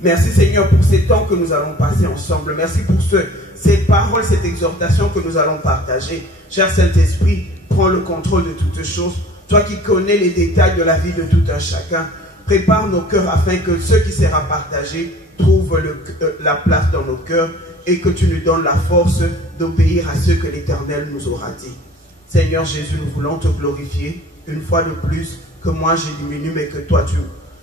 Merci Seigneur pour ces temps que nous allons passer ensemble. Merci pour ces paroles, cette exhortation que nous allons partager. Cher Saint-Esprit, prends le contrôle de toutes choses. Toi qui connais les détails de la vie de tout un chacun, prépare nos cœurs afin que ce qui sera partagé trouve la place dans nos cœurs et que tu nous donnes la force d'obéir à ce que l'Éternel nous aura dit. Seigneur Jésus, nous voulons te glorifier une fois de plus, que moi je diminue mais que toi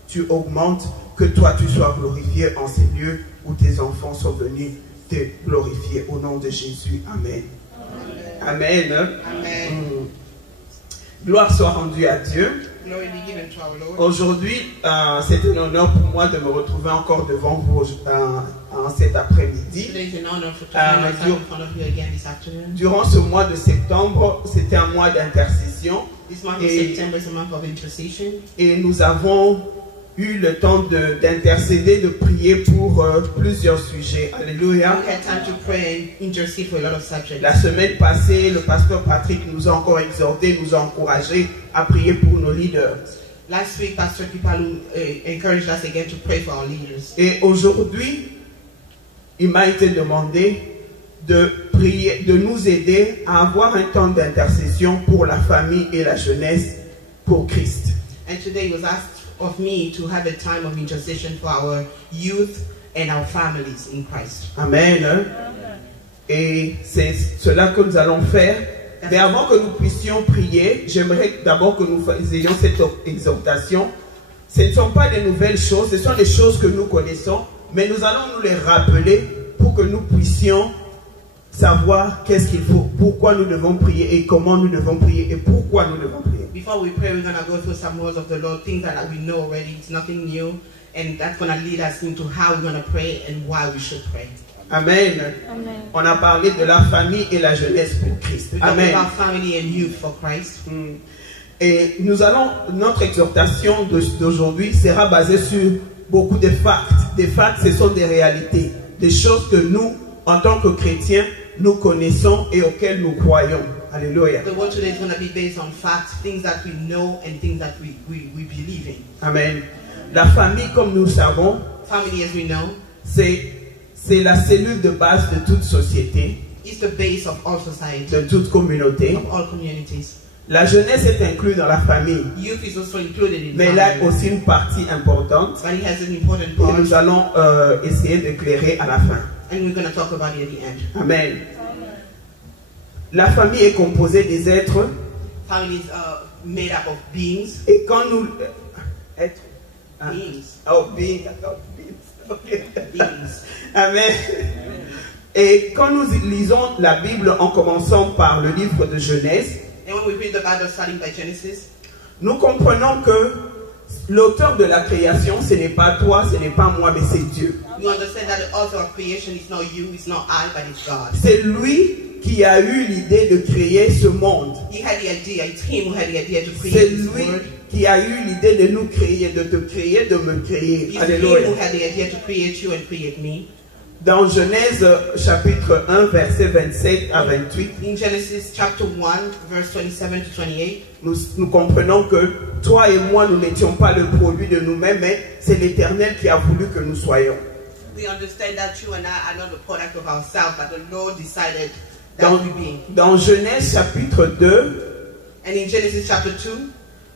tu augmentes, que toi tu sois glorifié en ces lieux où tes enfants sont venus te glorifier au nom de Jésus. Amen. Amen. Amen. Amen. Gloire soit rendue à Dieu. Aujourd'hui, c'est un honneur pour moi de me retrouver encore devant vous en cet après-midi. Durant ce mois de septembre, c'était un mois d'intercession. Et nous avons eu le temps d'intercéder, de prier pour plusieurs sujets. Alléluia. La semaine passée, le pasteur Patrick nous a encore exhorté, nous a encouragé à prier pour nos leaders. Last week, Pastor Kipalu encouraged us again to pray for our leaders. Et aujourd'hui, il m'a été demandé de prier, de nous aider à avoir un temps d'intercession pour la famille et la jeunesse pour Christ. And today it was asked of me to have a time of intercession for our youth and our families in Christ. Amen. Et c'est cela que nous allons faire. Mais avant que nous puissions prier, j'aimerais d'abord que nous ayons cette exhortation. Ce ne sont pas des nouvelles choses, ce sont des choses que nous connaissons, mais nous allons nous les rappeler pour que nous puissions savoir qu'est-ce qu'il faut, pourquoi nous devons prier et comment nous devons prier et pourquoi nous devons prier. Before we pray, we're going to go through some words of the Lord, things that we know already. It's nothing new, and that's going to lead us into how we're going to pray and why we should pray. Amen. Amen. On a parlé de la famille et la jeunesse pour Christ. Amen. About family and youth for Christ. Et nous allons, notre exhortation d'aujourd'hui sera basée sur beaucoup de facts. Des facts, ce sont des réalités, des choses que nous, en tant que chrétiens, nous connaissons et auxquelles nous croyons. Alléluia. The word today is going to be based on facts, things that we know and things that we believe in. Amen. La famille, comme nous savons, family, as we know, c'est la cellule de base de toute société, it's the base of all society, de toute communauté. Of all communities. La jeunesse est inclue dans la famille, youth is also included in mais il a aussi une partie importante. But it has an important part. Et nous allons essayer d'éclairer à la fin. And we're going to talk about it at the end. Amen. La famille est composée des êtres. Families are made up of beings. Et quand nous êtres, beings. Oh, beings. Okay. Beings. Amen. Et quand nous lisons la Bible en commençant par le livre de Genèse, and when we read the Bible starting by Genesis, nous comprenons que l'auteur de la création, ce n'est pas toi, ce n'est pas moi, mais c'est Dieu. You understand that the author of creation is not you, it's not I, but it's God. C'est lui qui a eu l'idée de créer ce monde. He had the idea, it's him who had the idea to create C'est this lui world. Qui a eu l'idée de nous créer, de te créer, de me créer. Alléluia. He who had the idea to create you and create me. Dans Genèse chapitre 1 verset 27 à 28. In Genesis chapter 1 verse 27 to 28. Nous comprenons que toi et moi nous n'étions pas le produit de nous-mêmes, mais c'est l'Éternel qui a voulu que nous soyons. We understand that you and I are not the product of ourselves, but the Lord decided that we be. Dans Genèse chapitre 2. And in Genesis chapter 2.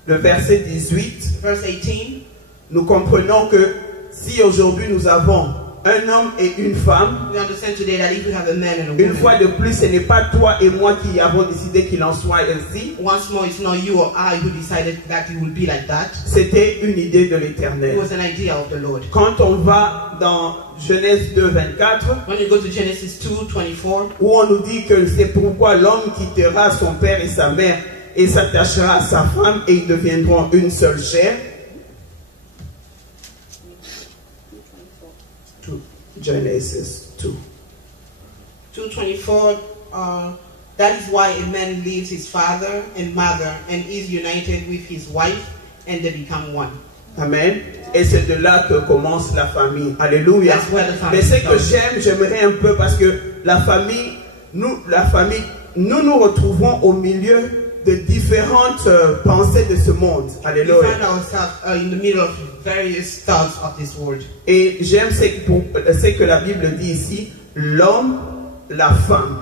Le verset 18. Verse 18. Nous comprenons que si aujourd'hui nous avons un homme et une femme, we understand today that if we have a man and a woman, une fois de plus, ce n'est pas toi et moi qui avons décidé qu'il en soit ainsi. Once more, it's not you or I who decided that it will be like that. C'était une idée de l'Éternel. It was an idea of the Lord. Quand on va dans Genèse 2, 24, when you go to Genesis 2, 24, où on nous dit que c'est pourquoi l'homme quittera son père et sa mère et s'attachera à sa femme et ils deviendront une seule chair. Genesis 2. 2:24. That is why a man leaves his father and mother and is united with his wife, and they become one. Amen. Et c'est de là que commence la famille. Alléluia. Mais ce que j'aimerais un peu parce que la famille, nous nous retrouvons au milieu de différentes pensées de ce monde. We Alléluia. find ourselves in the middle of various thoughts of this world. Et j'aime ce que la Bible dit ici, l'homme, la femme.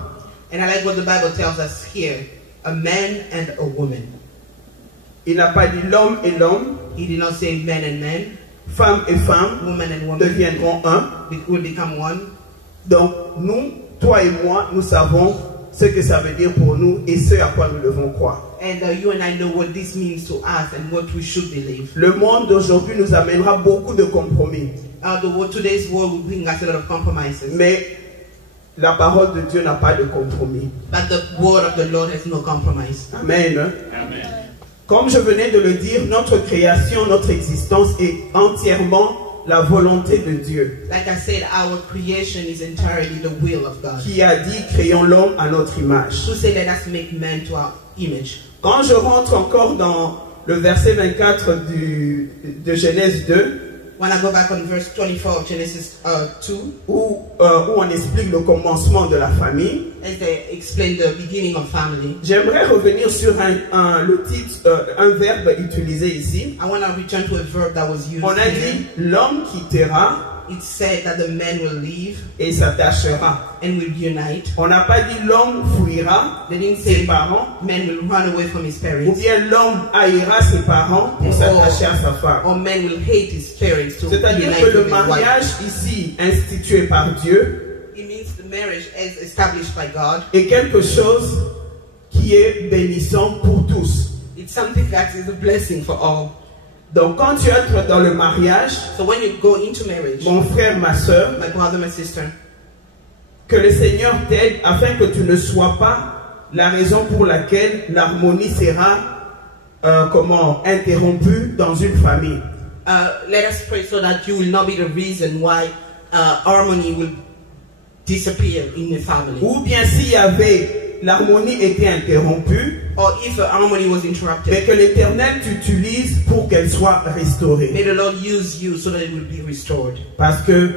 And I like what the Bible tells us here, a man and a woman. Il n'a pas dit l'homme et l'homme, He did not say man and man, femme et femme woman and woman. deviendront un. Will become one. Donc nous, toi et moi, nous savons ce que ça veut dire pour nous et ce à quoi nous devons croire. And you and I know what this means to us and what we should believe. Le monde d'aujourd'hui nous amènera beaucoup de compromis. Today's world will bring us a lot of compromises. Mais la parole de Dieu n'a pas de compromis. But the word of the Lord has no compromise. Amen. Amen. Comme je venais de le dire, notre création, notre existence est entièrement la volonté de Dieu. Like I said, our creation is entirely the will of God. Qui a dit, créons l'homme à notre image. Who said, let us make man to our image. Quand je rentre encore dans le verset 24 de Genèse 2, When I go back on verse 24 of Genesis 2, où on explique le commencement de la famille, as they explain the beginning of family, j'aimerais revenir sur le titre, un verbe utilisé ici. I want to return to a verb that was used On a here. dit, l'homme quittera It said that the man will leave et s'attachera. and will unite. On n'a pas dit l'homme fuira They didn't ses say parents, man will run away from his ou parents, bien l'homme haïra ses parents pour s'attacher à sa femme. or man will hate his parents to C'est-à-dire unite que le with his wife. mariage ici institué par Dieu It means the marriage as established by God. est quelque chose qui est bénissant pour tous. It's something that is a blessing for all. Donc quand tu entres dans le mariage, So when you go into marriage, mon frère, ma soeur, my brother, my sister, que le Seigneur t'aide afin que tu ne sois pas la raison pour laquelle l'harmonie sera interrompue dans une famille. let us pray so that you will not be the reason why harmony will disappear in the family. Ou bien s'il y avait, l'harmonie était interrompue, Or if harmony was mais interrupted, que l'Éternel t'utilise pour qu'elle soit restaurée. may the Lord use you so that it will be restored. Parce que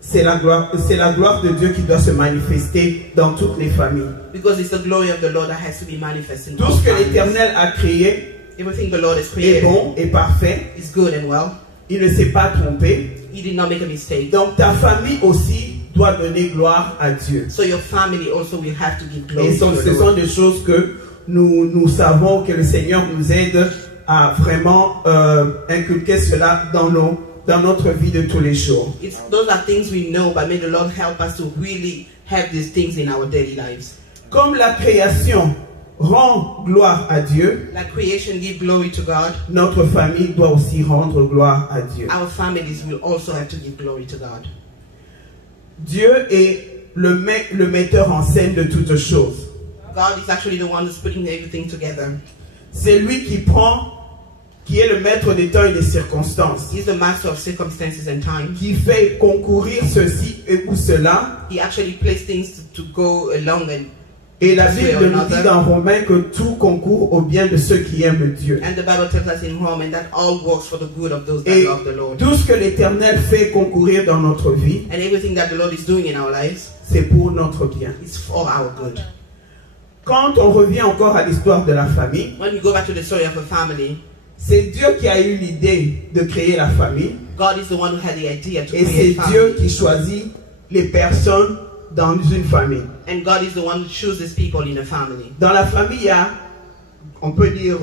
c'est la gloire de Dieu qui doit se manifester dans toutes les familles. Because it's the glory of the Lord that has to be manifest in Tout all ce que families. l'Éternel a créé Everything the Lord has est created bon et parfait. is good and well. Il ne s'est pas trompé. He did not make a mistake. Donc ta famille aussi doit donner gloire à Dieu. So your family also will have to give Et glory to ce the sont Lord. des choses que nous savons que le Seigneur nous aide à vraiment inculquer cela dans notre vie de tous les jours. Those are things we know, but may the Lord help us to really have these things in our daily lives. Comme la création rend gloire à Dieu, Like creation give glory to God, notre famille doit aussi rendre gloire à Dieu. our families will also have to give glory to God. Dieu est le metteur en scène de toutes choses. God is actually the one who's putting everything together. C'est lui qui est le maître des temps et des circonstances, He's the master of circumstances and time. qui fait concourir ceci ou cela. He actually placed things to go along Et la Bible nous dit dans Romains que tout concourt au bien de ceux qui aiment Dieu. and the Bible tells us in Romans that all works for the good of those that Et love the Lord. tout ce que l'Éternel fait concourir dans notre vie, And everything that the Lord is doing in our lives c'est pour notre bien. is for our good. Quand on revient encore à l'histoire de la famille, When we go back to the story of a family, c'est Dieu qui a eu l'idée de créer la famille. God is the one who had the idea to Et create c'est Dieu family. qui choisit les personnes dans une famille. And God is the one who chooses people in a family. Dans la famille, il y a, on peut dire,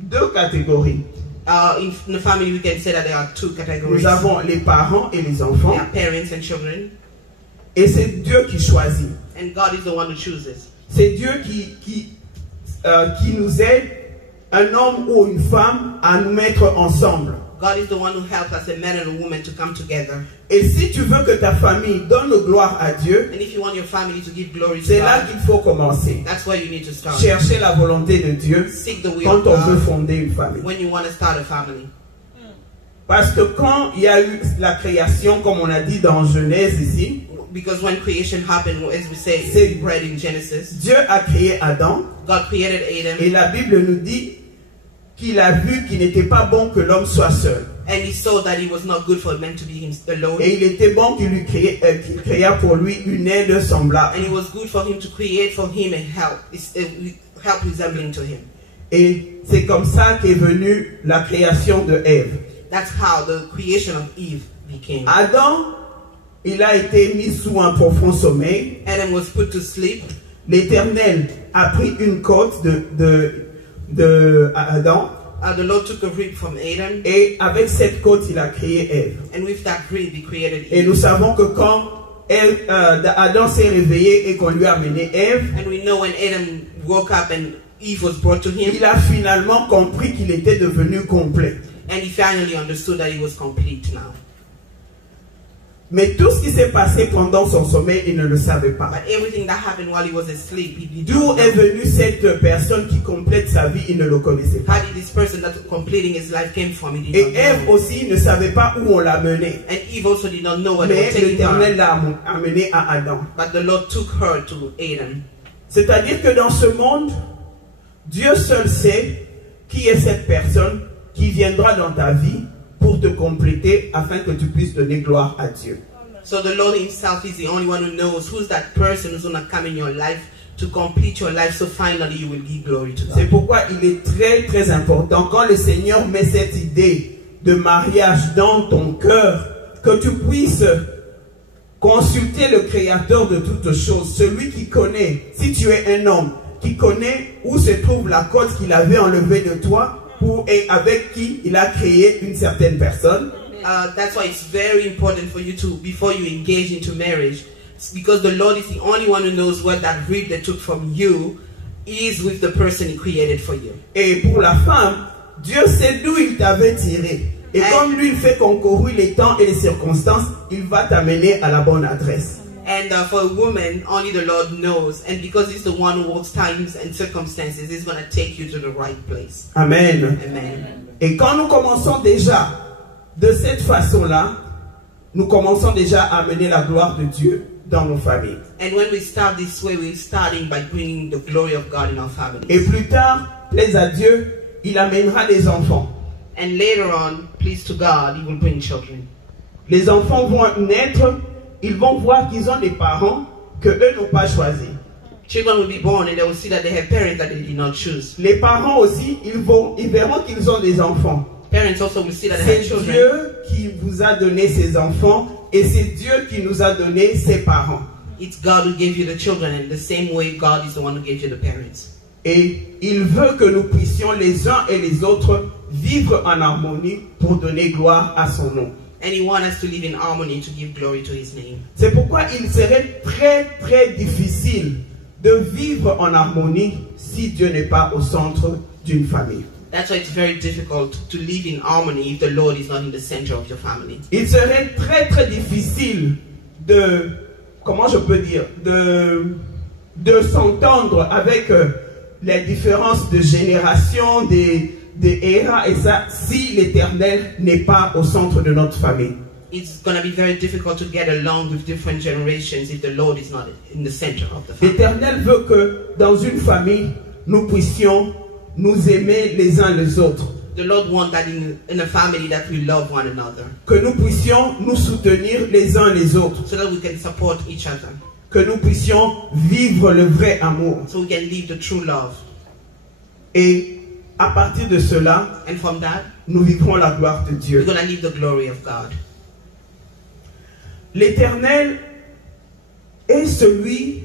deux catégories. In the family, we can say that there are two categories. Nous avons les parents et les There enfants. are parents and children. Et c'est Dieu qui choisit. And God is the one who chooses. C'est Dieu qui nous aide, un homme ou une femme, à nous mettre ensemble. God is the one who helps us, a man and a woman, to come together. Et si tu veux que ta famille donne gloire à Dieu, And if you want your family to give glory to c'est là God, qu'il faut commencer. that's where you need to start. Chercher la volonté de Dieu Seek the will quand of on veut God fonder une famille. when you want to start a family. Parce que quand il y a eu la création, comme on a dit dans Genèse ici, Because when creation happened, as we say, C'est- read in Genesis, Dieu a créé Adam God created Adam, et la Bible nous dit qu'il a vu qu'il n'était pas bon que l'homme soit seul. and he saw that it was not good for man to be alone, Et il était bon qu'il qu'il créa pour lui une aide semblable. and it was good for him to create for him a help resembling to him. Et c'est comme ça qu'est venue la création de Ève. That's how the creation of Eve became. Adam, il a été mis sous un profond sommeil. Adam was put to sleep. L'Éternel a pris une côte de Adam. The Lord took a rib from Adam. Et avec cette côte, il a créé Ève. And with that rib, he created Eve. Et nous savons que quand Adam s'est réveillé et qu'on lui a amené Ève, and we know when Adam woke up and Eve was brought to him, il a finalement compris qu'il était devenu complet. and he finally understood that he was complete now. Mais tout ce qui s'est passé pendant son sommeil, il ne le savait pas. But everything that happened while he was asleep, he did D'où not know. est venue cette personne qui complète sa vie, il ne le connaissait pas. How did this person that completing his life came from? He did Et not Ève know. aussi ne savait pas où on l'a menée. And Eve also did not know what they were Mais taking l'Éternel her. l'a amenée à Adam. But the Lord took her to Adam. C'est-à-dire que dans ce monde, Dieu seul sait qui est cette personne qui viendra dans ta vie pour te compléter afin que tu puisses donner gloire à Dieu. So the Lord himself is the only one who knows who's that person who's going to come in your life to complete your life, so finally you will give glory to C'est God. pourquoi il est très très important quand le Seigneur met cette idée de mariage dans ton cœur, que tu puisses consulter le Créateur de toutes choses, celui qui connaît, si tu es un homme, qui connaît où se trouve la côte qu'il avait enlevée de toi et avec qui il a créé une certaine personne. That's why it's very important for you to, before you engage into marriage, because the Lord is the only one who knows what that rib they took from you is with the person he created for you. Et pour la femme, Dieu sait d'où il t'avait tiré. Et comme lui, il fait concourir les temps et les circonstances, il va t'amener à la bonne adresse. And for a woman, only the Lord knows. And because he's the one who works times and circumstances, he's going to take you to the right place. Amen. Amen. Et quand nous commençons déjà de cette façon-là, nous commençons déjà à amener la gloire de Dieu dans nos familles. And when we start this way, we're starting by bringing the glory of God in our families. Et plus tard, plaise à Dieu, il amènera les enfants. And later on, please to God, he will bring children. Les enfants vont naître, ils vont voir qu'ils ont des parents que eux n'ont pas choisis. Children will be born and they will see that they have parents that they did not choose. Les parents aussi, ils verront qu'ils ont des enfants. Parents also will see that they have C'est children. Dieu qui vous a donné ses enfants et c'est Dieu qui nous a donné ses parents. It's God who gave you the children, and the same way God is the one who gave you the parents. Et il veut que nous puissions les uns et les autres vivre en harmonie pour donner gloire à son nom. And he wants us to live in harmony to give glory to his name. C'est pourquoi il serait très très difficile de vivre en harmonie si Dieu n'est pas au centre d'une famille. That's why it's very difficult to live in harmony if the Lord is not in the center of your family. Il serait très très difficile de, comment je peux dire, de s'entendre avec les différences de génération, des eras et ça, si l'Éternel n'est pas au centre de notre famille. It's going to be very difficult to get along with different generations if the Lord is not in the center of the family. L'Éternel veut que dans une famille, nous puissions nous aimer les uns les autres. The Lord wants that in a family that we love one another. Que nous puissions nous soutenir les uns les autres. So that we can support each other. Que nous puissions vivre le vrai amour. So we can live the true love. Et à partir de cela, and from that, nous vivrons la gloire de Dieu. We're going to live the glory of God. L'Éternel est celui,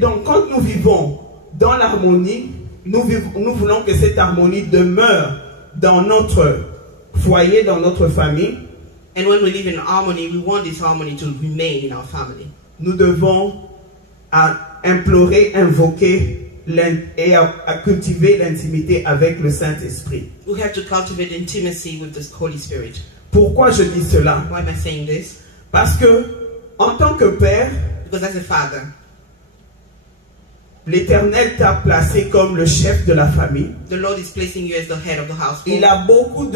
donc quand nous vivons dans l'harmonie, nous voulons que cette harmonie demeure dans notre foyer, dans notre famille. And when we live in harmony, we want this harmony to remain in our family. Nous devons implorer, invoquer et à cultiver l'intimité avec le Saint-Esprit. We have to cultivate intimacy with the Holy Spirit. Pourquoi je dis cela? Why am I saying this? Parce que, en tant que père, because as a father, l'Éternel t'a placé comme le chef de la famille. The Lord is placing you as the head of the household. Il a beaucoup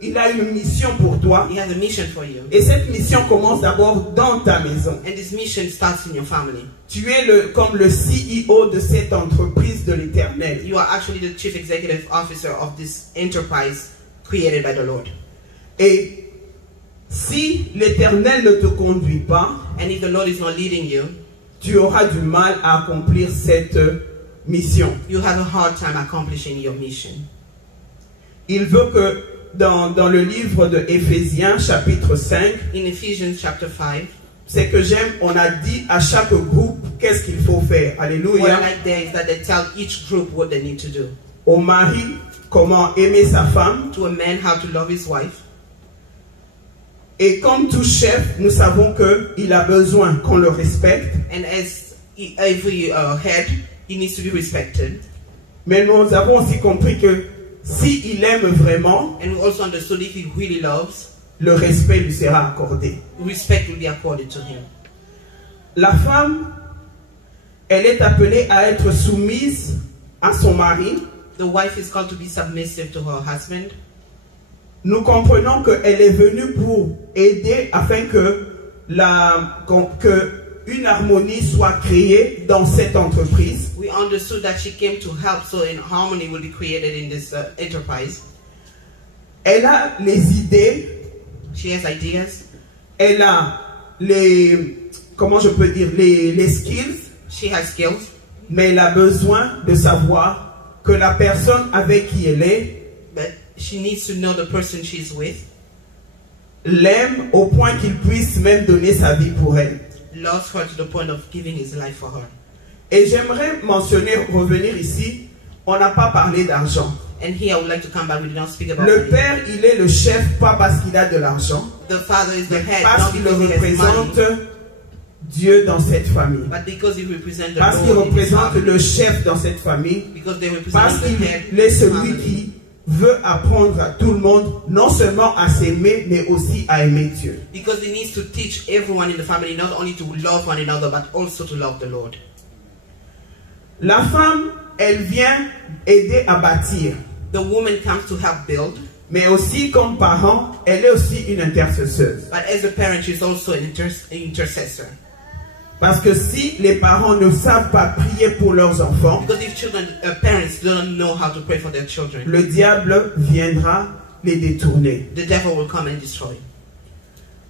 il a une mission pour toi. He has a mission for you. Et cette mission commence d'abord dans ta maison. And this mission starts in your family. Tu es comme le CEO de cette entreprise de l'Éternel. You are actually the chief executive officer of this enterprise created by the Lord. Et si l'Éternel ne te conduit pas, and if the Lord is not leading you, tu auras du mal à accomplir cette mission. you have a hard time accomplishing your mission. Il veut que dans le livre de Éphésiens chapitre 5, In Ephesians chapter 5, c'est que j'aime, on a dit à chaque groupe qu'est-ce qu'il faut faire. what I Alléluia. like there is that they tell each group what they need to do. Au mari, comment aimer sa femme. To a man, how to love his wife. Et comme tout chef, nous savons qu'il a besoin qu'on le respecte. And as every head, he needs to be respected. Mais nous avons aussi compris que s'il aime vraiment, And we also understood if he really loves, le respect lui sera accordé. respect will be accorded to him. La femme, elle est appelée à être soumise à son mari. The wife is called to be submissive to her husband. Nous comprenons qu'elle est venue pour aider afin que une harmonie soit créée dans cette entreprise. We understood that she came to help so in harmony will be created in this enterprise. Elle a les idées, She has ideas. elle a comment je peux dire, les skills, She has skills. mais elle a besoin de savoir que la personne avec qui elle est But she needs to know the person she's with. L'aime au point qu'il puisse même donner sa vie pour elle. Loves her to the point of giving his life for her. Et j'aimerais revenir ici, on n'a pas parlé d'argent. And here I would like to come back. We did not speak about Le money. père, il est le chef, pas parce qu'il a de l'argent, The father is the mais head, parce not qu'il because he has représente money, Dieu dans cette famille. but because he represents the Parce qu'il Lord in his représente family. le chef dans cette famille. Because they Parce represent the head qu'il est in his celui family. qui veut apprendre à tout le monde, non seulement à s'aimer, mais aussi à aimer Dieu. Because he needs to teach everyone in the family not only to love one another, but also to love the Lord. La femme, elle vient aider à bâtir. The woman comes to help build, Mais aussi, comme parent, elle est aussi une intercesseuse. but as a parent, she's also an intercessor. Parce que si les parents ne savent pas prier pour leurs enfants, Because if parents don't know how to pray for their children, le diable viendra les détourner. the devil will come and destroy.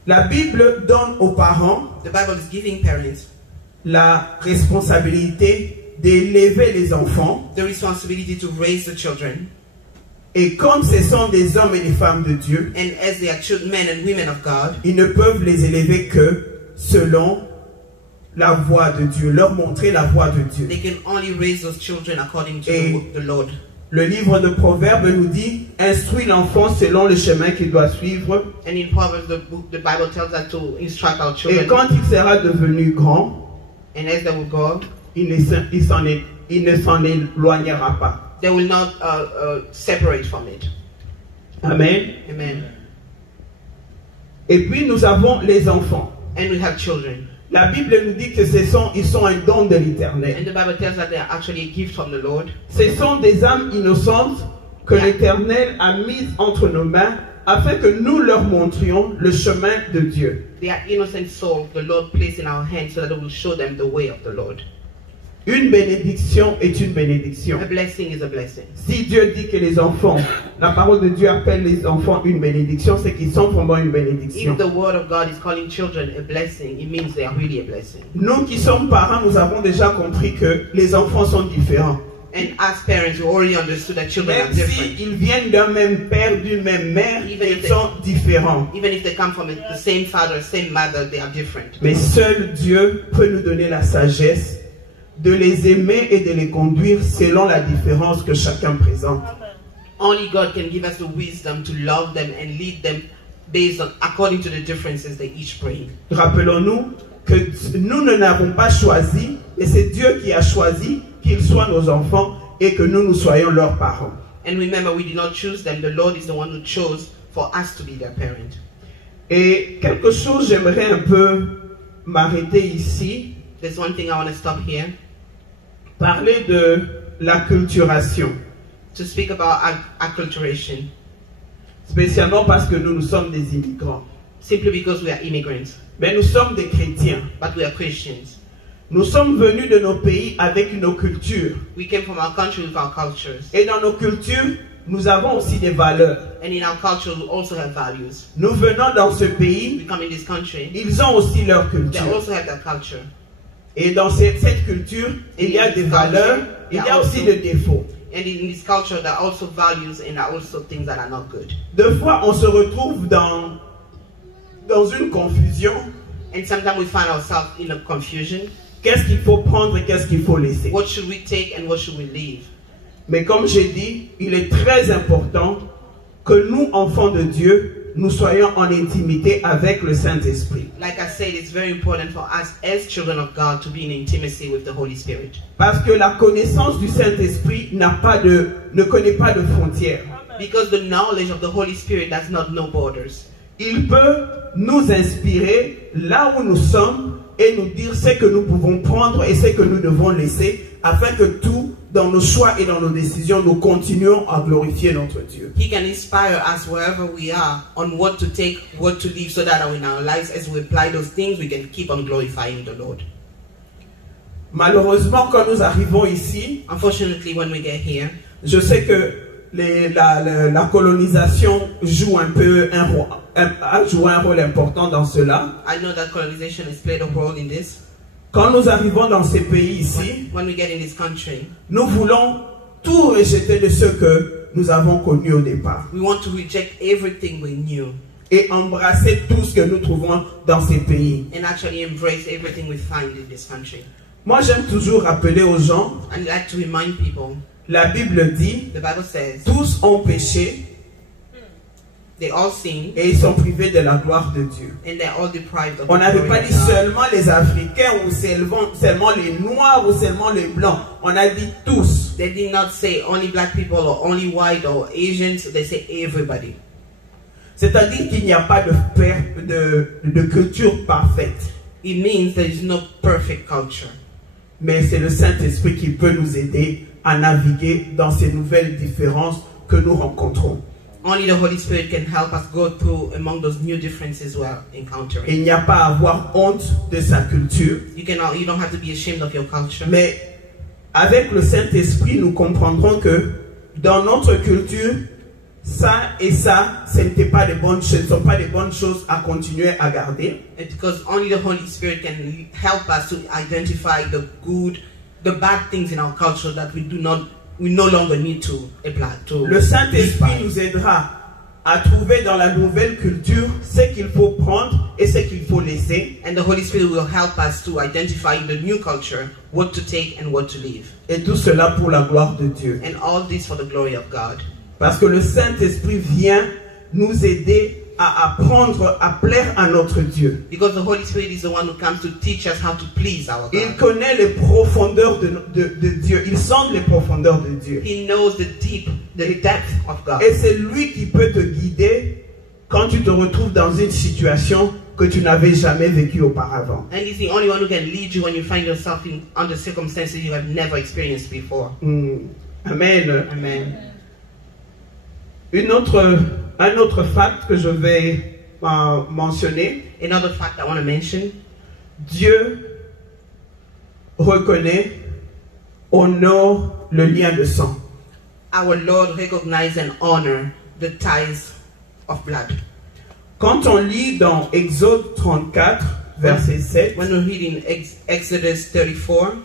La Bible donne aux parents The Bible is giving parents la responsabilité d'élever les enfants. the responsibility to raise the children. Et comme ce sont des hommes et des femmes de Dieu, And as they are men and women of God, ils ne peuvent les élever que selon la voie de Dieu, leur montrer la voie de Dieu. they can only raise those children according to Et the Lord. le livre de Proverbes nous dit, instruis l'enfant selon le chemin qu'il doit suivre. And in Proverbs, the Bible tells us to instruct our Et children. quand il sera devenu grand, And as they will grow, il ne s'en éloignera pas. they will not separate from it. Amen. Amen. Et puis nous avons les enfants. And we have children. La Bible nous dit que ils sont un don de l'Éternel. And the Bible tells us they are actually a gift from the Lord. Ce sont des âmes innocentes que l'Éternel a mises entre nos mains afin que nous leur montrions le chemin de Dieu. They are innocent souls the Lord placed in our hands so that we will show them the way of the Lord. Une bénédiction est une bénédiction. A blessing is a blessing. Si Dieu dit que les enfants, la parole de Dieu appelle les enfants une bénédiction, c'est qu'ils sont vraiment une bénédiction. If the word of God is calling children a blessing, it means they are really a blessing. Nous qui sommes parents, nous avons déjà compris que les enfants sont différents. And as parents, we already understood that children are Même different. s'ils viennent d'un même père, d'une même mère, ils sont différents. Even if they come from the same father, same mother, they are different. Mais seul Dieu peut nous donner la sagesse de les aimer et de les conduire selon la différence que chacun présente. Only God can give us the wisdom to love them and lead them based on according to the differences they each bring. Rappelons-nous que nous ne l'avons pas choisi, et c'est Dieu qui a choisi qu'ils soient nos enfants et que nous soyons leurs parents. And remember, we did not choose them. The Lord is the one who chose for us to be their parent. Et quelque chose, j'aimerais un peu m'arrêter ici, There's one thing I want to stop here parler de l'acculturation, to speak about acculturation, spécialement parce que nous sommes des immigrants. simply because we are immigrants, Mais nous sommes des chrétiens. but we are Christians. Nous sommes venus de nos pays avec nos cultures. We came from our country with our cultures. Et dans nos cultures, nous avons aussi des valeurs. And in our culture, we also have values. Nous venons dans ce pays, We come in this country, ils ont aussi leur they culture. also have their culture. Et dans cette culture, il y a des valeurs il y a aussi des défauts. And in this culture, there are also values and there are also things that are not good. Deux fois, on se retrouve dans une confusion. And sometimes we find ourselves in a confusion. Qu'est-ce qu'il faut prendre et qu'est-ce qu'il faut laisser? What should we take and what should we leave? Mais comme j'ai dit, il est très important que nous, enfants de Dieu, nous soyons en intimité avec le Saint-Esprit. Like I said, it's very important for us as children of God to be in intimacy with the Holy Spirit. Parce que la connaissance du Saint-Esprit ne connaît pas de frontières. Because the knowledge of the Holy Spirit does not know borders. Il peut nous inspirer là où nous sommes et nous dire ce que nous pouvons prendre et ce que nous devons laisser, afin que tout, dans nos choix et dans nos décisions, nous continuons à glorifier notre Dieu. He can inspire us wherever we are on what to take, what to leave, so that in our lives, as we apply those things, we can keep on glorifying the Lord. Malheureusement, quand nous arrivons ici, unfortunately, when we get here, je sais que la colonisation joue a joué un rôle important dans cela. I know that colonization has played a role in this. Quand nous arrivons dans ces pays ici, when we get in this country, nous voulons tout rejeter de ce que nous avons connu au départ. We want to reject everything we knew. Et embrasser tout ce que nous trouvons dans ces pays. And actually embrace everything we find in this country. Moi, j'aime toujours rappeler aux gens. I like to remind people. La Bible dit, the Bible says, tous ont péché. They all sin, et ils sont privés de la gloire de Dieu. And they're all deprived of on n'avait the pas glory dit of God. seulement les Africains ou seulement les Noirs ou seulement les Blancs. On a dit tous. They did not say only black people or only white or Asians. They say everybody. C'est-à-dire qu'il n'y a pas de culture parfaite. It means there is no perfect culture. Mais c'est le Saint-Esprit qui peut nous aider à naviguer dans ces nouvelles différences que nous rencontrons. Only the Holy Spirit can help us go through among those new differences we're encountering. Il n'y a pas à avoir honte de sa culture. You don't have to be ashamed of your culture. Mais avec le Saint-Esprit, nous comprendrons que dans notre culture, ça et ça, ce ne sont pas des bonnes choses à continuer à garder. It's because only the Holy Spirit can help us to identify the bad things in our culture that we no longer need to apply to. Le Saint-Esprit nous aidera à trouver dans la nouvelle culture ce qu'il faut prendre et ce qu'il faut laisser. And the Holy Spirit will help us to identify in the new culture what to take and what to leave. Et tout cela pour la gloire de Dieu. And all this for the glory of God. Parce que le Saint-Esprit vient nous aider à apprendre à plaire à notre Dieu. Because the Holy Spirit is the one who comes to teach us how to please our God. Il connaît les profondeurs de Dieu. Il sonde les profondeurs de Dieu. He knows the depth of God. Et c'est lui qui peut te guider quand tu te retrouves dans une situation que tu n'avais jamais vécue auparavant. And he's the only one who can lead you when you find yourself under circumstances you have never experienced before. Amen. Amen. Un autre fact que je vais mentionner. Another fact I want to mention. Dieu reconnaît, honore le lien de sang. Our Lord recognizes and honors the ties of blood. Quand on lit dans Exode 34, verset 7, when we read in Exodus 34,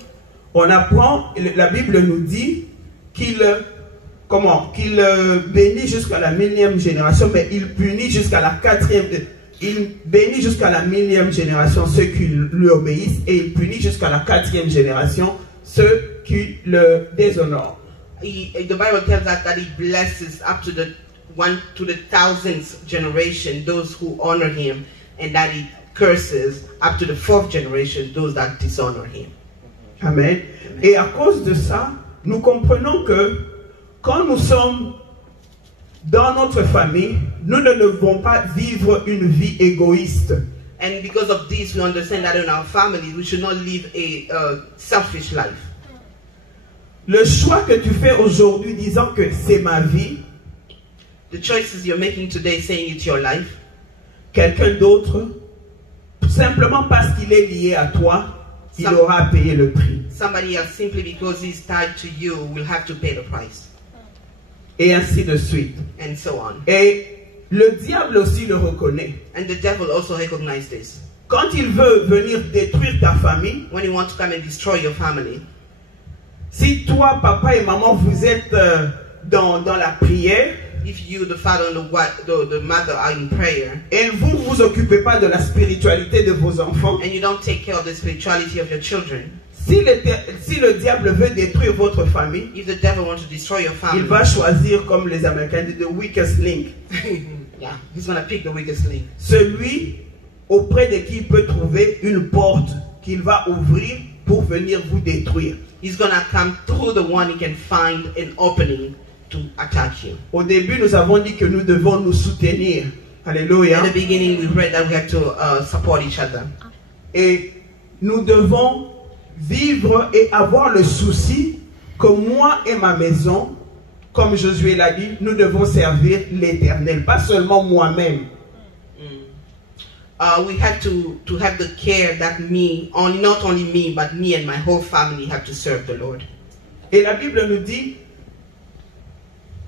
on apprend, la Bible nous dit qu'il bénit jusqu'à la 1000e génération, mais il punit jusqu'à la 4e. Il bénit jusqu'à la 1000e génération ceux qui lui obéissent et il punit jusqu'à la 4e génération ceux qui le déshonorent. The Bible tells us that he blesses up to the 1000th generation those who honor him, and that he curses up to the 4th generation those that dishonor him. Amen. Et à cause de ça, nous comprenons que quand nous sommes dans notre famille, nous ne devons pas vivre une vie égoïste. And because of this, we understand that in our family, we should not live a selfish life. Le choix que tu fais aujourd'hui disant que c'est ma vie, the choices you're making today saying it's your life, quelqu'un d'autre, simplement parce qu'il est lié à toi, il aura payé le prix. Somebody else, simply because he's tied to you, will have to pay the price. Et ainsi de suite. And so on. Et le diable aussi le reconnaît. And the devil also recognizes this. Quand il veut venir détruire ta famille, when he wants to come and destroy your family, Si toi, papa et maman, vous êtes dans la prière, if you, the father and the mother, are in prayer, et vous ne vous occupez pas de la spiritualité de vos enfants, and you don't take care of the spirituality of your children, si le diable veut détruire votre famille, if the devil wants to destroy your il family, va choisir, comme les Américains disent, the weakest link. yeah, he's going to pick the weakest link. Celui auprès de qui il peut trouver une porte qu'il va ouvrir pour venir vous détruire. He's going to come through the one he can find an opening to attack you. Au début, nous avons dit que nous devons nous soutenir. Alléluia. In the beginning, we read that we have to support each other. Et nous devons vivre et avoir le souci que moi et ma maison, comme Josué l'a dit, nous devons servir l'Éternel, pas seulement moi-même. We have to have the care that not only me, but me and my whole family have to serve the Lord. Et la Bible nous dit,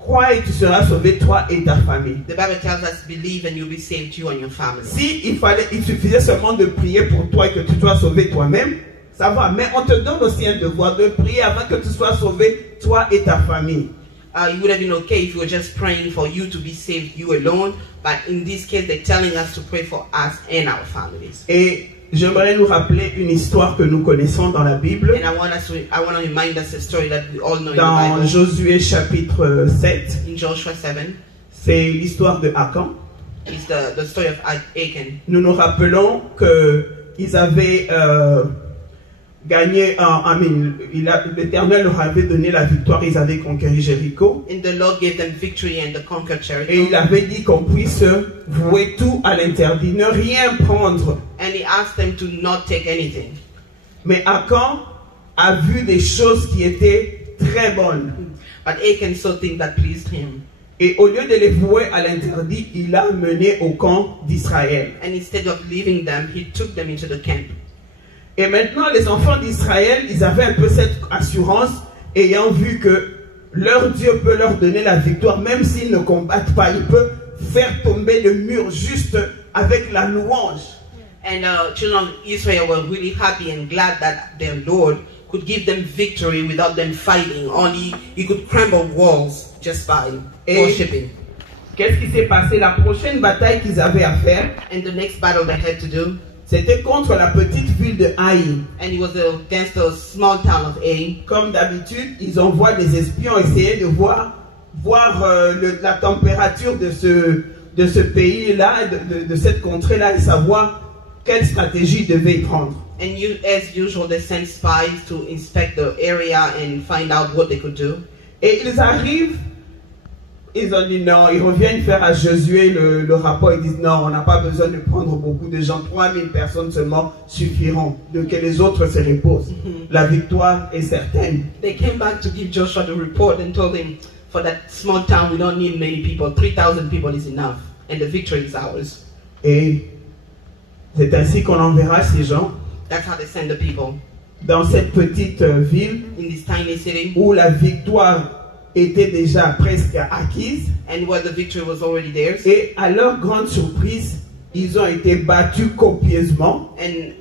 crois et tu seras sauvé, toi et ta famille. The Bible tells us, believe and you'll be saved, you and your family. Si il suffisait seulement de prier pour toi et que tu sois sauvé toi-même, ça va. Mais on te donne aussi un devoir de prier avant que tu sois sauvé, toi et ta famille. It would have been okay if you were just praying for you to be saved, you alone. But in this case, they're telling us to pray for us and our families. Et j'aimerais nous rappeler une histoire que nous connaissons dans la Bible. And I want to remind us a story that we all know in the Dans Bible. Josué chapitre 7, In Joshua 7, c'est l'histoire de Akan. it's the story of Achan. Nous nous rappelons qu'ils avaient gagné, l'Éternel leur avait donné la victoire, ils avaient conquéri Jéricho. And the Lord gave them victory and the conquered Jericho. Et il avait dit qu'on puisse vouer tout à l'interdit, ne rien prendre. And he asked them to not take anything. Mais Akan a vu des choses qui étaient très bonnes. But Achan saw things that pleased him. Et au lieu de les vouer à l'interdit, il a mené au camp d'Israël. And instead of leaving them, he took them into the camp. Et maintenant, les enfants d'Israël, ils avaient un peu cette assurance, ayant vu que leur Dieu peut leur donner la victoire, même s'ils ne combattent pas. Il peut faire tomber le mur juste avec la louange. And children of Israel were really happy and glad that their Lord could give them victory without them fighting. Only he could crumble walls just by worshiping. Qu'est-ce qui s'est passé? La prochaine bataille qu'ils avaient à faire, And the next battle they had to do, c'était contre la petite ville de Haï. and it was against the small town of Ai. Comme d'habitude, ils envoient des espions essayer de voir la température de ce pays-là, de cette contrée-là, et savoir quelle stratégie ils devaient prendre. And as usual, they sent spies to inspect the area and find out what they could do. Et ils arrivent, ils ont dit non, ils reviennent faire à Josué le rapport, ils disent non, on n'a pas besoin de prendre beaucoup de gens, 3000 personnes seulement suffiront, de que les autres se reposent. La victoire est certaine. They came back to give Joshua the report and told him, for that small town we don't need many people, 3,000 people is enough, and the victory is ours. Et c'est ainsi qu'on enverra ces gens That's how they send the people dans cette petite ville in this tiny city, où la victoire était déjà presque acquise. and where the victory was already theirs. Et à leur grande surprise, ils ont été battus copieusement. And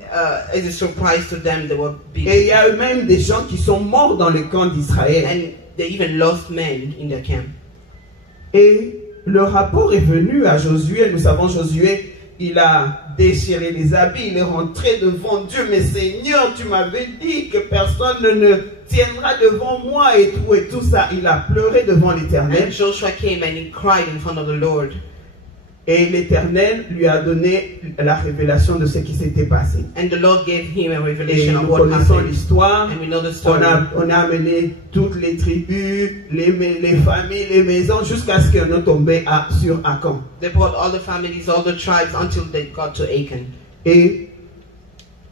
as a surprise to them, they were Et il beaten. y a même des gens qui sont morts dans le camp d'Israël. And they even lost men in their camp. Et le rapport est venu à Josué. Nous savons, Josué, il a déchiré les habits, il est rentré devant Dieu. Mais Seigneur, tu m'avais dit que personne ne tiendra devant moi et tout ça. Il a pleuré devant l'Éternel. And Joshua came and he cried in front of the Lord. Et l'Éternel lui a donné la révélation de ce qui s'était passé. And the Lord gave him a Et revelation nous of what connaissons happened. l'histoire. And we know the story. On a amené toutes les tribus, les familles, les maisons, jusqu'à ce qu'on est tombé sur Akan. They brought all the families, all the tribes, until they got to Achan. Et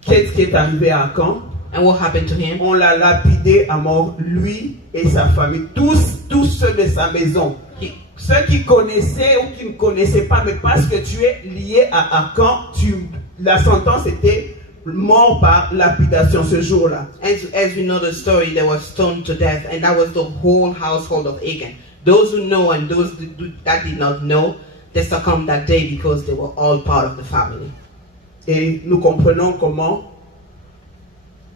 qu'est-ce qui est arrivé à Akan? And what happened to him? On l'a lapidé à mort, lui et sa famille, tous ceux de sa maison. Ceux qui connaissaient ou qui ne connaissaient pas, mais parce que tu es lié à Akan, la sentence était mort par lapidation ce jour-là. As we know the story, they were stoned to death, and that was the whole household of Achan. Those who know and those that did not know, they succumbed that day because they were all part of the family. Et nous comprenons comment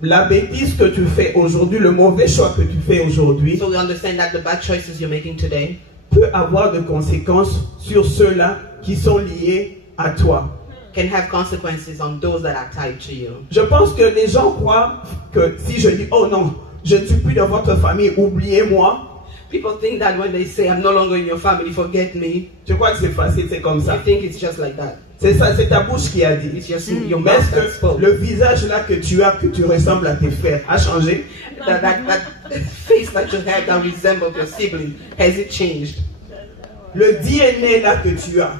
la bêtise que tu fais aujourd'hui, le mauvais choix que tu fais aujourd'hui, So we understand that the bad choices you're making today peut avoir de conséquences sur ceux-là qui sont liés à toi. can have consequences on those that are tied to you. Je pense que les gens croient que si je dis « Oh non, je ne suis plus dans votre famille, oubliez-moi », People think that when they say, I'm no longer in your family, forget me, tu crois que c'est facile, c'est comme you ça. think it's just like that. C'est ça, c'est ta bouche qui a dit. It's just your Mais mouth est-ce that que spoke. le visage là que tu as, que tu ressembles à tes frères, a changé? That face that you have that resembles your sibling, has it changed? Le DNA là que tu as,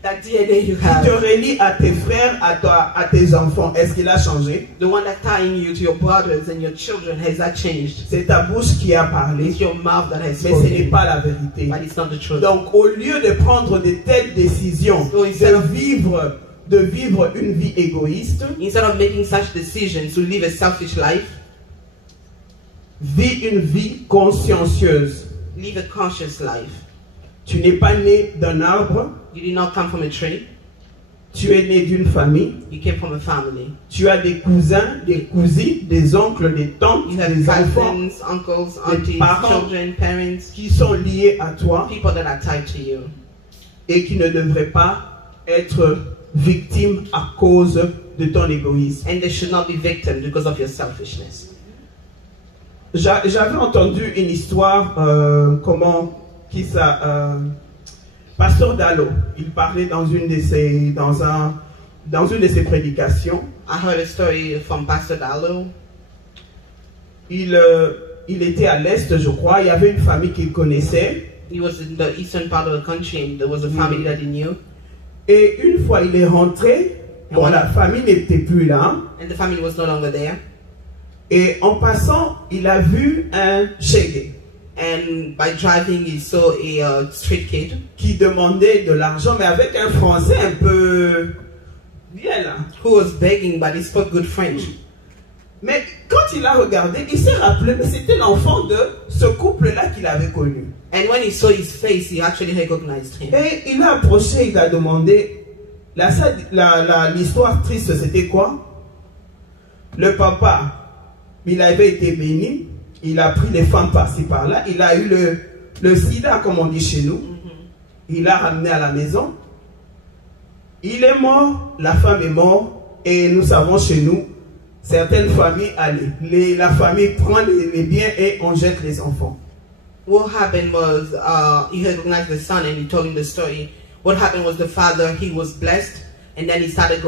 That DNA you qui te have, relie à tes frères, à toi, à tes enfants, est-ce qu'il a changé? the one that's tying you to your brothers and your children, has that changed? C'est ta bouche qui a parlé, It's your mouth that has mais ce n'est spoken, pas la vérité. but it's not the truth. Donc au lieu de prendre de telles décisions, So instead of de vivre une vie égoïste, Instead of making such decisions to live a selfish life, vis une vie consciencieuse. live a conscious life. Tu n'es pas né d'un arbre, You did not come from a tree. tu es né d'une famille, You came from a family. tu as des cousins, des cousines, des oncles, des tantes, You have des enfants cousins, uncles, des aunties, parents. children, parents, qui sont liés à toi people that are tied to you, et qui ne devraient pas être victimes à cause de ton égoïsme. and they should not be victims because of your selfishness. J'avais entendu une histoire, Pasteur Dallo, il parlait dans une de ses prédications. I heard a story from Pastor Dallo. Il était à l'est, je crois. Il y avait une famille qu'il connaissait. He was in the eastern part of the country and there was a family that he knew. Et une fois il est rentré, bon, la famille n'était plus là. And the family was no longer there. Et en passant, il a vu un shege And by driving, he saw a street kid qui demandait de l'argent, mais avec un français un peu bien là. who was begging, but he spoke good French. Mais quand il a regardé, il s'est rappelé que c'était l'enfant de ce couple-là qu'il avait connu. And when he saw his face, he actually recognized him. Et il a approché, il a demandé, l'histoire triste c'était quoi? Le papa, il avait été béni, il a pris les femmes par-ci par-là, il a eu le sida comme on dit chez nous, il l'a ramené à la maison, il est mort, la femme est morte, et nous savons chez nous, certaines familles, la famille prend les biens et on jette les enfants. What happened was he recognized the son and he told him the story. What happened was the father, he was blessed, and then he started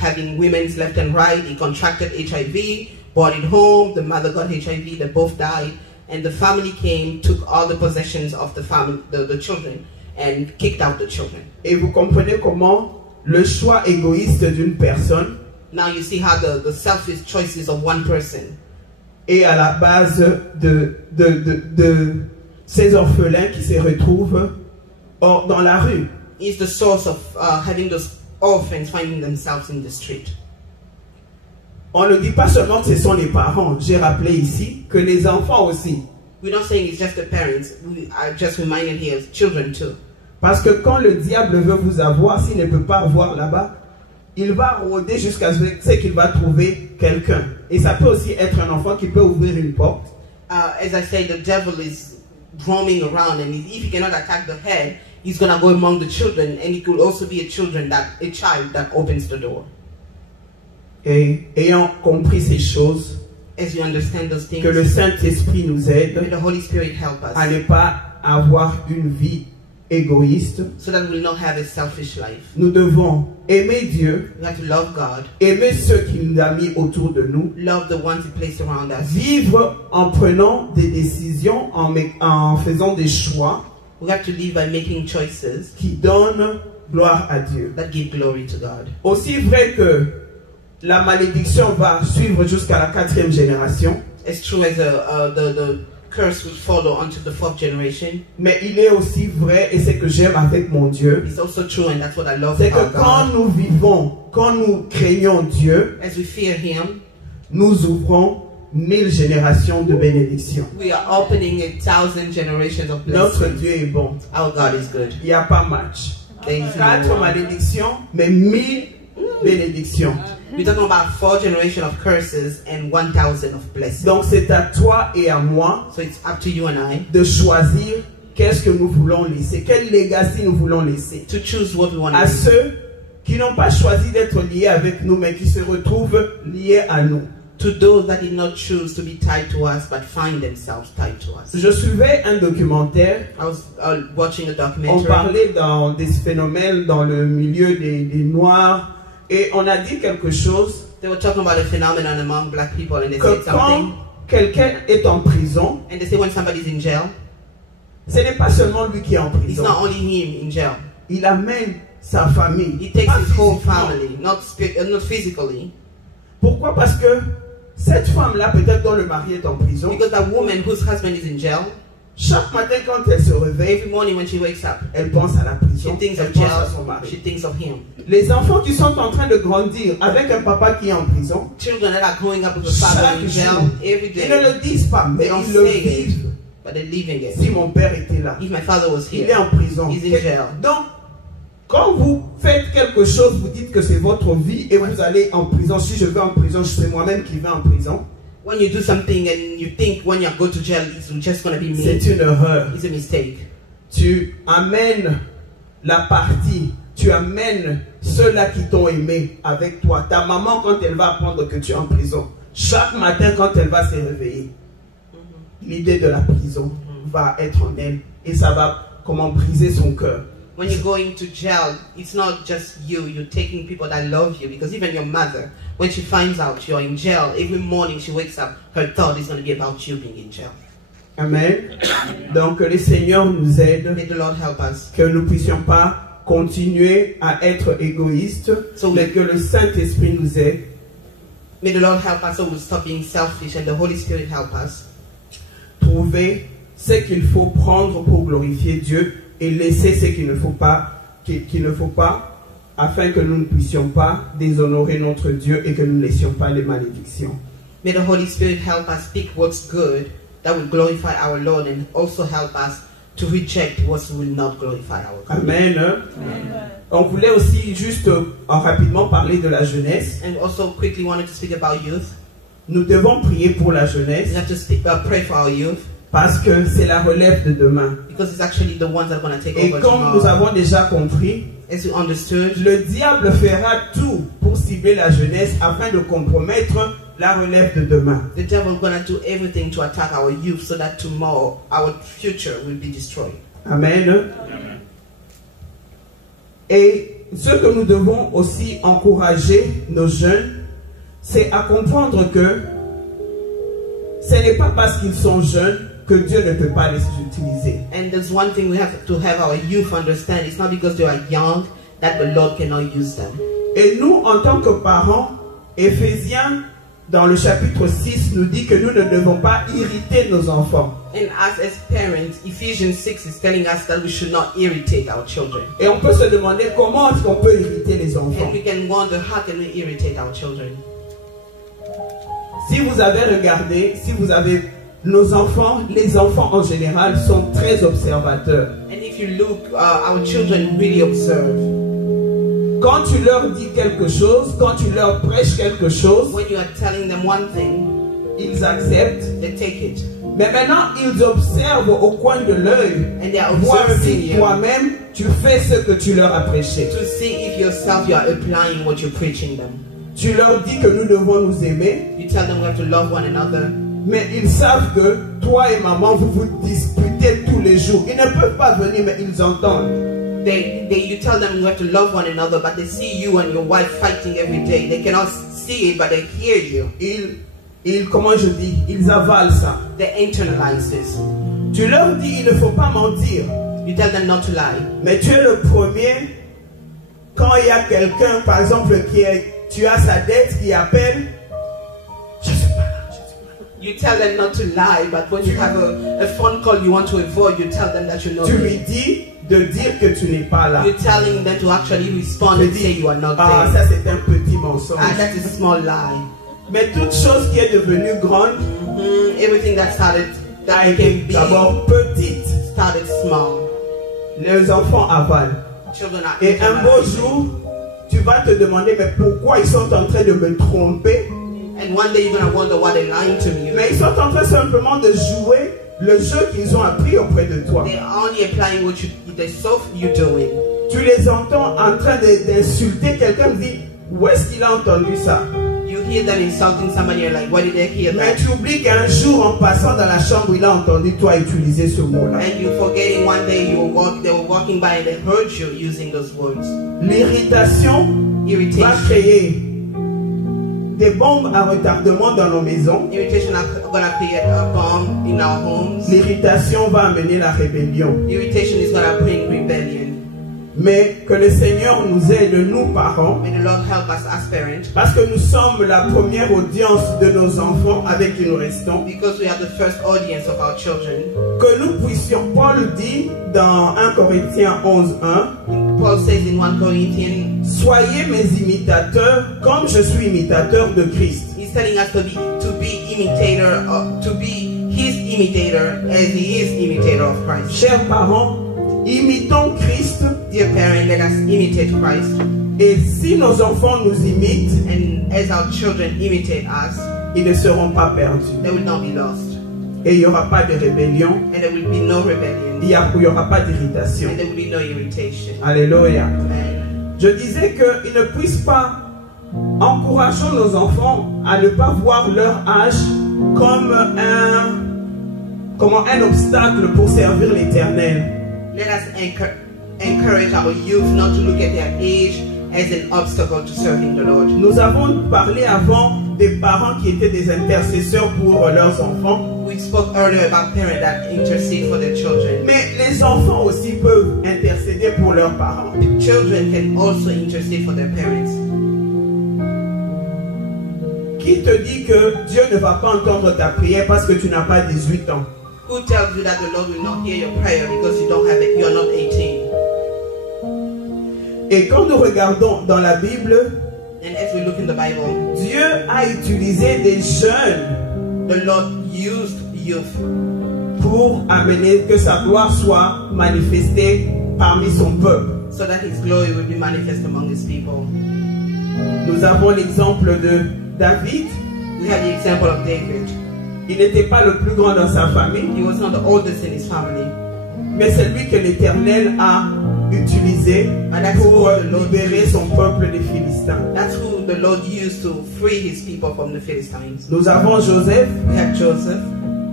having women's left and right. He contracted HIV, brought it home. The mother got HIV. They both died, and the family came, took all the possessions of the family, the children, and kicked out the children. Et vous comprenez comment le choix égoïste d'une personne Now you see how the selfish choices of one person est à la base de ces orphelins qui se retrouvent dans la rue. is the source of having those orphans finding themselves in the street. On ne dit pas seulement que ce sont les parents. J'ai rappelé ici que les enfants aussi. We're not saying it's just the parents. I just reminded here, children too. Parce que quand le diable veut vous avoir, s'il ne peut pas avoir là-bas, il va rôder jusqu'à ce qu'il va trouver quelqu'un. Et ça peut aussi être un enfant qui peut ouvrir une porte. As I say, the devil is roaming around, and if he cannot attack the head, he's gonna go among the children, and it could also be a child that opens the door. Et ayant compris ces choses, As you understand those things, que le Saint-Esprit nous aide may the Holy Spirit help us, à ne pas avoir une vie égoïste. so that we will not have a selfish life. Nous devons aimer Dieu, We have to love God, aimer ceux qu'il nous a mis autour de nous, love the ones He placed around us. vivre en prenant des décisions, en faisant des choix We have to live by making choices qui donnent gloire à Dieu. that give glory to God. Aussi vrai que la malédiction va suivre jusqu'à la 4e génération, It's true as the curse will follow onto the 4th generation. mais il est aussi vrai, et c'est que j'aime avec mon Dieu, It's also true, and that's what I love c'est que about quand God. nous vivons, quand nous craignons Dieu, As we fear Him, nous ouvrons 1000 générations de bénédictions. we are opening 1,000 generations of Notre blessings. Dieu est bon. Our God is good. Il n'y a pas match. There is 4 no one. malédictions, mais 1000 bénédictions. We're talking about 4 generations of curses and 1,000 of blessings. Donc c'est à toi et à moi So it's up to you and I de choisir qu'est-ce que nous voulons laisser, quel legacy nous voulons laisser. to choose what we want À to do. ceux qui n'ont pas choisi d'être liés avec nous, mais qui se retrouvent liés à nous. To those that did not choose to be tied to us but find themselves tied to us. Je suivais un documentaire. I was watching a On documentary. parlait des phénomènes dans le milieu des Noirs et on a dit quelque chose They were talking about a phenomenon among black people, and they que said quand something. quelqu'un est en prison, And they say when somebody's in jail, ce n'est pas seulement lui qui est en it's prison. not only him in jail. Il amène sa famille. He takes Pas his whole physiquement. family, not physically. Pourquoi? Parce que cette femme-là, peut-être dont le mari est en prison, Because that woman whose husband is in jail, chaque matin quand elle se réveille, every morning when she wakes up, elle pense à la she prison, thinks elle of pense jail, à son mari. she thinks of him. Les enfants qui sont en train de grandir avec un papa qui est en prison, Children that are growing up with a father chaque in jail jour, every ils ne day, le disent pas, mais they don't ils le say it, vivent. but they're living it. Si mon père était là, If my father was il est here, en prison. he's in jail. Donc, quand vous faites quelque chose, vous dites que c'est votre vie et vous allez en prison. Si je vais en prison, c'est moi-même qui vais en prison. When you do something and you think when you go to jail it's just going to be C'est me, une erreur. it's a mistake. Tu amènes la partie, tu amènes ceux-là qui t'ont aimé avec toi. Ta maman, quand elle va apprendre que tu es en prison, chaque matin quand elle va se réveiller, l'idée de la prison va être en elle et ça va comment briser son cœur. When you're going to jail, it's not just you. You're taking people that love you. Because even your mother, when she finds out you're in jail, every morning she wakes up, her thought is going to be about you being in jail. Amen. Donc que le Seigneur nous aide, May the Lord help us. que nous ne puissions pas continuer à être égoïstes, mais que le Saint-Esprit nous aide. May the Lord help us so we'll stop being selfish and the Holy Spirit help us. Trouver ce qu'il faut prendre pour glorifier Dieu et laisser ce qu'il ne faut pas, afin que nous ne puissions pas déshonorer notre Dieu et que nous ne laissions pas les malédictions. May the Holy Spirit help us pick what's good that will glorify our Lord and also help us to reject what will not glorify our God. Amen. On voulait aussi juste rapidement parler de la jeunesse. And also quickly wanted to speak about youth. Nous devons prier pour la jeunesse We have to pray for our youth parce que c'est la relève de demain. because it's actually the ones that are going to take Et over comme nous tomorrow. avons déjà compris, As we understood, le diable fera tout pour cibler la jeunesse afin de compromettre la relève de demain. the devil is going to do everything to attack our youth so that tomorrow our future will be destroyed. Amen. Et ce que nous devons aussi encourager nos jeunes, c'est à comprendre que ce n'est pas parce qu'ils sont jeunes que Dieu ne peut pas les utiliser. And there's one thing we have to have our youth understand. It's not because they are young that the Lord cannot use them. Et nous, en tant que parents, Éphésiens, dans le chapitre 6, nous dit que nous ne devons pas irriter nos enfants. And us as parents, Ephesians 6 is telling us that we should not irritate our children. Et on peut se demander comment est-ce qu'on peut irriter les enfants. And we can wonder, how can we irritate our children? Si vous avez regardé, si vous avez nos enfants, les enfants en général sont très observateurs. And if you look, our children really observe. Quand tu leur dis quelque chose, quand tu leur prêches quelque chose, When you are telling them one thing, ils acceptent. they take it. Mais maintenant, ils observent au coin de l'œil. And they are Voir observing si you toi-même, tu fais ce que tu leur as prêché. to see if yourself you are applying what you're preaching them. Tu leur dis que nous devons nous aimer, You tell them we have to love one another. mais ils savent que toi et maman, vous vous disputez tous les jours. Ils ne peuvent pas venir, mais ils entendent. You tell them you have to love one another, but they see you and your wife fighting every day. They cannot see it, but they hear you. Comment je dis, ils avalent ça. They internalize this. Tu leur dis, il ne faut pas mentir. You tell them not to lie. Mais tu es le premier, quand il y a quelqu'un, par exemple, tu as sa dette qui appelle, je suis pas là. You tell them not to lie, but when you have a phone call you want to avoid, you tell them that you're not Tu there. lui dis de dire que tu n'es pas là. You're telling them to actually respond and say you are not Ah, there. ça c'est un petit mensonge. And that is a small lie. Mais toute chose qui est devenue grande Everything that a became été big d'abord petite. started small. Les enfants avalent. Children are Et un beau internalizing. jour, tu vas te demander, mais pourquoi ils sont en train de me tromper? And one day you're going to wonder why they're lying to me. Mais ils sont en train simplement de jouer le jeu qu'ils ont appris auprès de toi. They're only applying what they saw you doing. Tu les entends en train d'insulter quelqu'un, dit, où est-ce qu'il a entendu ça? You hear them insulting somebody, you're like, why did they hear Mais that? tu oublies qu'un jour, en passant dans la chambre, il a entendu toi utiliser ce mot-là. And you forgetting one day they were walking by and they heard you using those words. L'irritation va Irritation. créer des bombes à retardement dans nos maisons. Irritation are going to create a bomb in our homes. L'irritation va amener la rébellion. Irritation is going to bring rebellion. Mais que le Seigneur nous aide, nous parents, May the Lord help us as parents, parce que nous sommes la première audience de nos enfants avec qui nous restons. because we are the first audience of our children. Que nous puissions, Paul dit dans 1 Corinthiens 11:1, Paul says in 1 Corinthians, soyez mes imitateurs comme je suis imitateur de Christ. he's telling us to be imitator, to be his imitator as he is imitator of Christ. Chers parents, imitons Christ, Dear parent, let us imitate Christ. et si nos enfants nous imitent, And as our children imitate us, ils ne seront pas perdus. they will not be lost. Et il n'y aura pas de rébellion, And there will be no rebellion. il n'y aura pas d'irritation. And there will be no irritation. Alléluia. Amen. Je disais qu'ils ne puissent pas, encourageons nos enfants à ne pas voir leur âge comme un obstacle pour servir l'Éternel. Let us encourage our youth not to look at their age as an obstacle to serving the Lord. Nous avons parlé avant des parents qui étaient des intercesseurs pour leurs enfants. We spoke earlier about parents that intercede for their children. Mais les enfants aussi peuvent intercéder pour leurs parents. Children can also intercede for their parents. Qui te dit que Dieu ne va pas entendre ta prière parce que tu n'as pas 18 ans? Who tells you that the Lord will not hear your prayer because you are not 18? Et quand nous regardons dans la Bible, And as we look in the Bible, Dieu a utilisé des jeunes the Lord used youth pour amener que sa gloire soit manifestée parmi son peuple. so that His glory will be manifest among His people. Nous avons l'exemple de David. We have the example of David. Il n'était pas le plus grand dans sa famille, He was not the oldest in his family, mais c'est lui que l'Éternel a utilisé pour libérer son peuple des Philistins. that's who the Lord used to free His people from the Philistines. Nous avons Joseph. We have Joseph.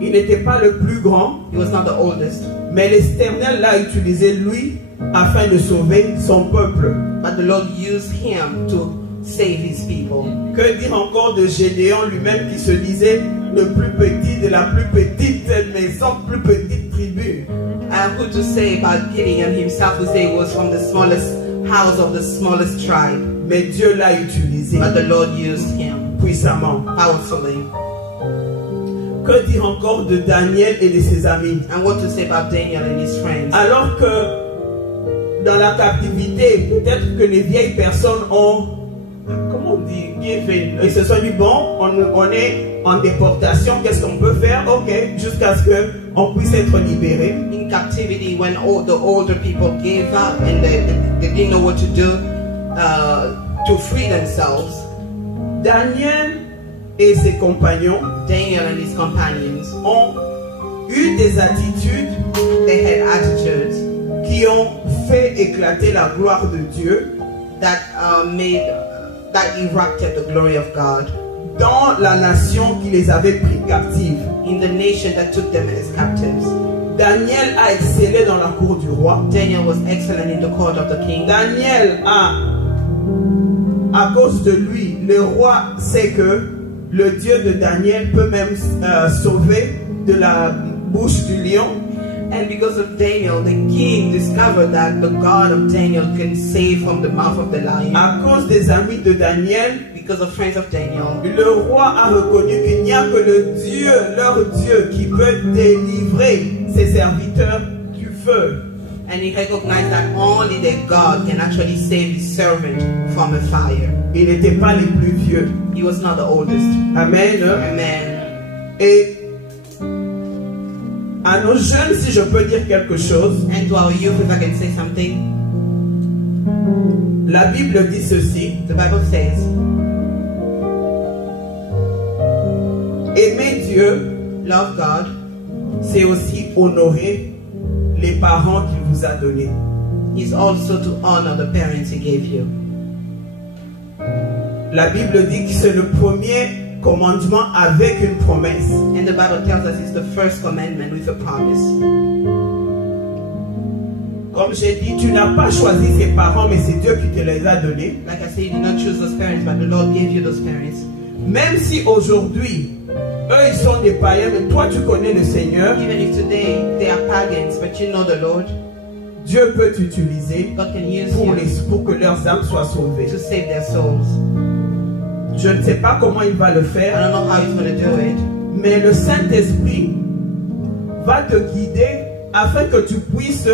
Il n'était pas le plus grand, He was not the oldest, mais l'Éternel l'a utilisé lui afin de sauver son peuple. but the Lord used him to save His people. Que dire encore de Gédéon lui-même qui se disait le plus petit de la plus petite maison, plus petite tribu. Who to say about Gideon himself, who say he was from the smallest house of the smallest tribe, Mais Dieu l'a utilisé but the Lord used him puissamment. powerfully. Que dire encore de Daniel et de ses amis? And what to say about Daniel and his friends? Alors que dans la captivité, peut-être que les vieilles personnes ont, comment on dit, given. Ils se sont dit, bon, on est en déportation, qu'est-ce qu'on peut faire? Ok, jusqu'à ce qu'on puisse être libéré. In captivity, when all the older people gave up and they didn't know what to do to free themselves, Daniel et ses compagnons Daniel and his companions, ont eu des attitudes they had attitudes qui ont fait éclater la gloire de Dieu that that erupted the glory of God dans la nation qui les avait pris captives. in the nation that took them as captives. Daniel a excellé dans la cour du roi. Daniel was excellent in the court of the king. Daniel à cause de lui, le roi sait que le Dieu de Daniel peut même sauver de la bouche du lion. And because of Daniel, the king discovered that the God of Daniel can save from the mouth of the lion. À cause des amis de Daniel, Because of friends of Daniel, le roi a reconnu qu'il n'y a que le Dieu, leur Dieu, qui peut délivrer ses serviteurs du feu. and he recognized that only their God can actually save his servant from a fire. Il n'était pas les plus vieux. He was not the oldest. Amen. Amen. Et à nos jeunes, si je peux dire quelque chose, And to our youth, if I can say something, La Bible dit ceci. The Bible says, Aimer Dieu, love God, c'est aussi honorer les parents qu'il vous a donnés. is also to honor the parents He gave you. La Bible dit que c'est le premier commandement avec une promesse. And the Bible tells us it's the first commandment with a promise. Comme j'ai dit, tu n'as pas choisi ces parents, mais c'est Dieu qui te les a donnés. Like I said, you did not choose those parents, but the Lord gave you those parents. Même si aujourd'hui, eux ils sont des païens, mais toi tu connais le Seigneur, Even if today they are pagans, but you know the Lord, Dieu peut t'utiliser God can use pour que leurs âmes soient sauvées. to save their souls. Je ne sais pas comment il va le I faire, don't know how He's going to do it, mais le Saint-Esprit va te guider afin que tu puisses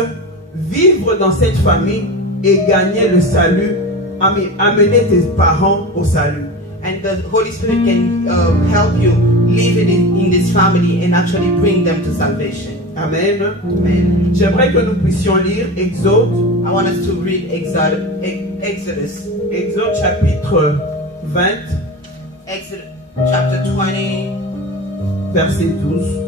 vivre dans cette famille et gagner le salut, amener tes parents au salut. and the Holy Spirit can help you live in this family and actually bring them to salvation. Amen. Amen. J'aimerais que nous puissions lire Exode, I want us to read Exodus chapitre 20, Exodus chapter 20, verset 12.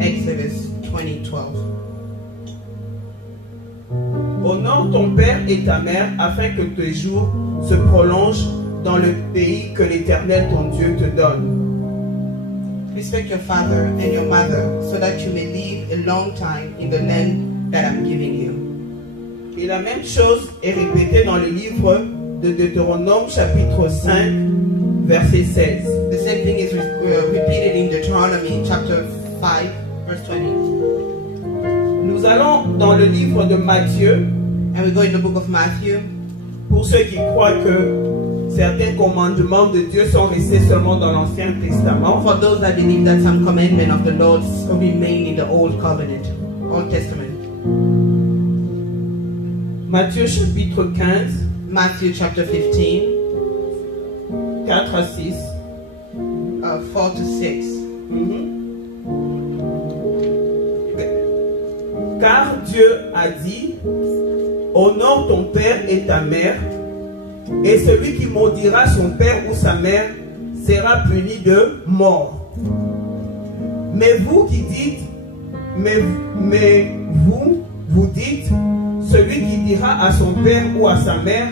Exodus 20:12. Honore ton père et ta mère afin que tes jours se prolongent dans le pays que l'Éternel ton Dieu te donne. Respect your father and your mother so that you may live a long time in the land that I'm giving you. Et la même chose est répétée dans le livre de Deutéronome chapitre 5 verset 16. The same thing is repeated in Deuteronomy chapter 5 verse 20. Nous allons dans le livre de Matthieu. And we go in the book of Matthew. Pour ceux qui croient que certains commandements de Dieu sont restés seulement dans l'Ancien Testament. For those that believe that some commandment of the Lord remain in the Old Covenant, Old Testament. Matthieu chapitre 15, Matthew chapter 15, 4 à 6. 4 to 6. Car Dieu a dit, honore ton père et ta mère, et celui qui maudira son père ou sa mère sera puni de mort. Mais vous qui dites, vous dites, celui qui dira à son père ou à sa mère,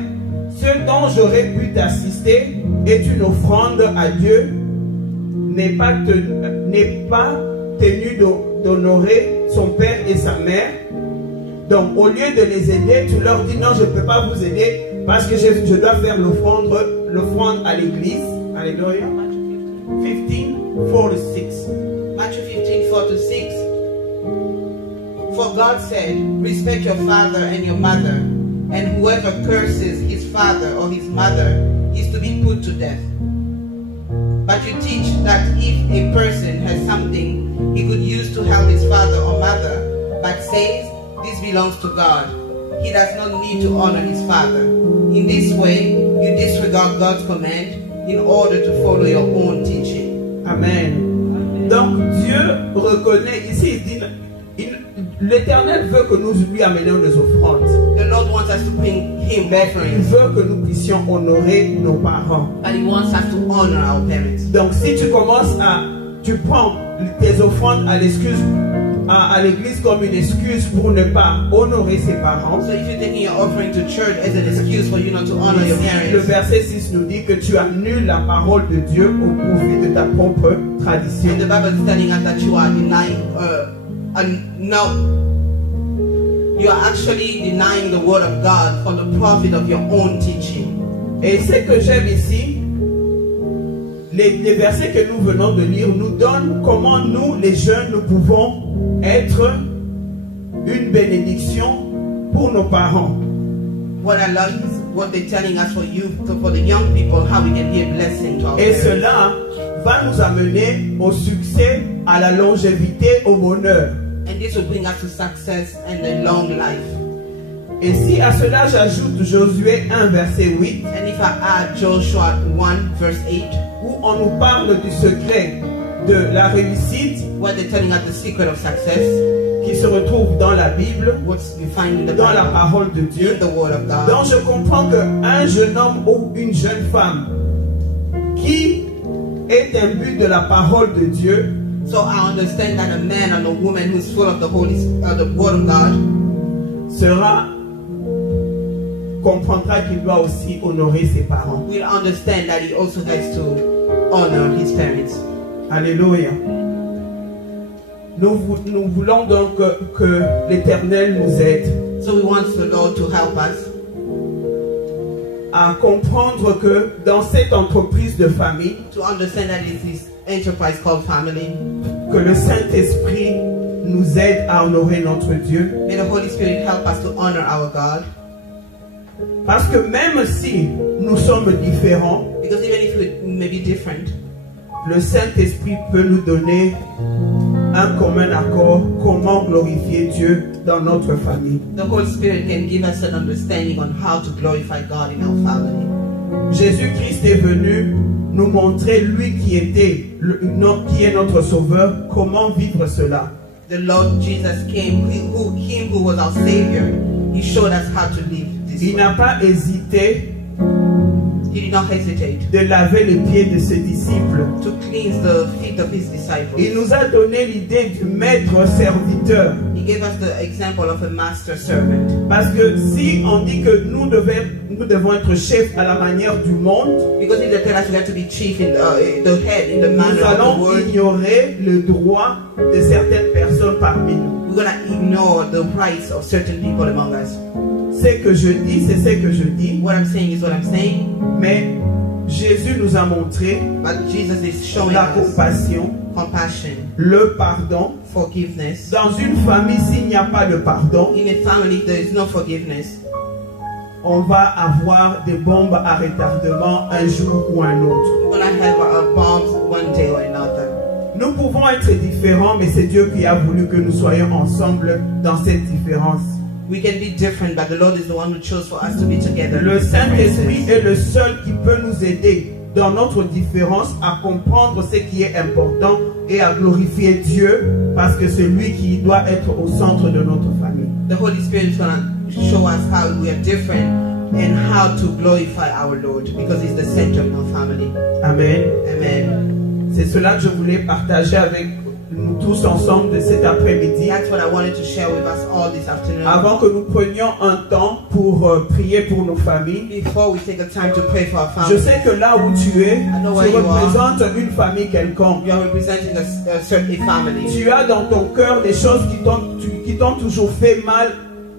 ce dont j'aurais pu t'assister est une offrande à Dieu, n'est pas tenu d'honorer son père et sa mère. Donc au lieu de les aider, tu leur dis non, je ne peux pas vous aider parce que je dois faire l'offrande à l'église. Alléluia. 15, 4 to 6. Matthew 15, 4 to 6. For God said, respect your father and your mother, and whoever curses his father or his mother is to be put to death. But you teach that if a person has something he could use to help his father or mother, but says this belongs to God, he does not need to honor his father. In this way, you disregard God's command in order to follow your own teaching. Amen. Donc Dieu reconnaît ici, il dit, l'Éternel veut que nous lui amenions des offrandes. The Lord wants us to bring Him Mais il offerings, veut que nous puissions honorer nos parents. but He wants us to honor our parents. Donc si tu prends tes offrandes à l'église comme une excuse pour ne pas honorer ses parents. So if you're taking your offering to church as an excuse for you not to honor your Ici, le parents, verset 6 nous dit que tu annules la parole de Dieu au profit de ta propre tradition. and the Bible is telling us that you are denying, you are actually denying the word of God for the profit of your own teaching. Et ce que j'aime ici, les versets que nous venons de lire nous donnent comment nous, les jeunes, nous pouvons être une bénédiction pour nos parents. What I love is what they're telling us for youth, so for the young people, how we can be a blessing to our Et parents. cela va nous amener au succès, à la longévité, au bonheur. And this will bring us to success and a long life. Et si à cela j'ajoute Josué 1 verset 8, And if I add Joshua 1 verse 8, où on nous parle du secret de la réussite where they're telling us the secret of success, qui se retrouve dans la Bible, what we find in the dans la Bible, parole de Dieu, in the Word of God. donc je comprends qu'un jeune homme ou une jeune femme qui est imbu de la parole de Dieu So I understand that a man and a woman who's full of the the Word of God comprendra qu'il doit aussi honorer ses parents. will understand that he also has to honor his parents. Alléluia. Nous voulons donc que l'Éternel nous aide So we want the Lord to help us à comprendre que dans cette entreprise de famille, to understand that it's this enterprise called family. que le Saint-Esprit nous aide à honorer notre Dieu. May the Holy Spirit help us to honor our God. Parce que même si nous sommes différents, Because even if we may be different, le Saint-Esprit peut nous donner un commun accord comment glorifier Dieu dans notre famille. the Holy Spirit can give us an understanding on how to glorify God in our family. Jésus-Christ est venu nous montrer, lui qui était, qui est notre sauveur, comment vivre cela. The Lord Jesus came, him who was our Savior, He showed us how to live this Il way. n'a pas hésité He did not hesitate de laver les pieds de ses disciples. to cleanse the feet of His disciples. Il nous a donné l'idée du maître serviteur. He gave us the example of a master servant. Parce que si on dit que nous devons être chefs à la manière du monde, Because if they tell us we have to be chief in the head, in the nous manner of the allons world, ignorer le droit de certaines personnes parmi nous. we're going to ignore the rights of certain people among us. Ce que je dis, c'est ce que je dis. What I'm saying is what I'm saying, Mais Jésus nous a montré but Jesus is showing la us compassion, compassion, le pardon. forgiveness. Dans une famille, s'il n'y a pas de pardon, In a family, if there is no forgiveness, on va avoir des bombes à retardement un jour ou un autre. we're going to have bombs one day or another. Nous pouvons être différents, mais c'est Dieu qui a voulu que nous soyons ensemble dans cette différence. We can be different, but the Lord is the one who chose for us to be together. Le Saint-Esprit est le seul qui peut nous aider dans notre différence à comprendre ce qui est important et à glorifier Dieu parce que c'est lui qui doit être au centre de notre famille. The Holy Spirit is going to show us how we are different and how to glorify our Lord because He's the center of our family. Amen. Amen. C'est cela que je voulais partager avec nous tous ensemble de cet après-midi. That's what I wanted to share with us all this afternoon. Avant que nous prenions un temps pour prier pour nos familles. Before we take a time to pray for our Je family, sais que là où tu es, know tu where you are. représentes une famille quelconque. you are representing a certain family. Tu as dans ton cœur des choses qui t'ont toujours fait mal,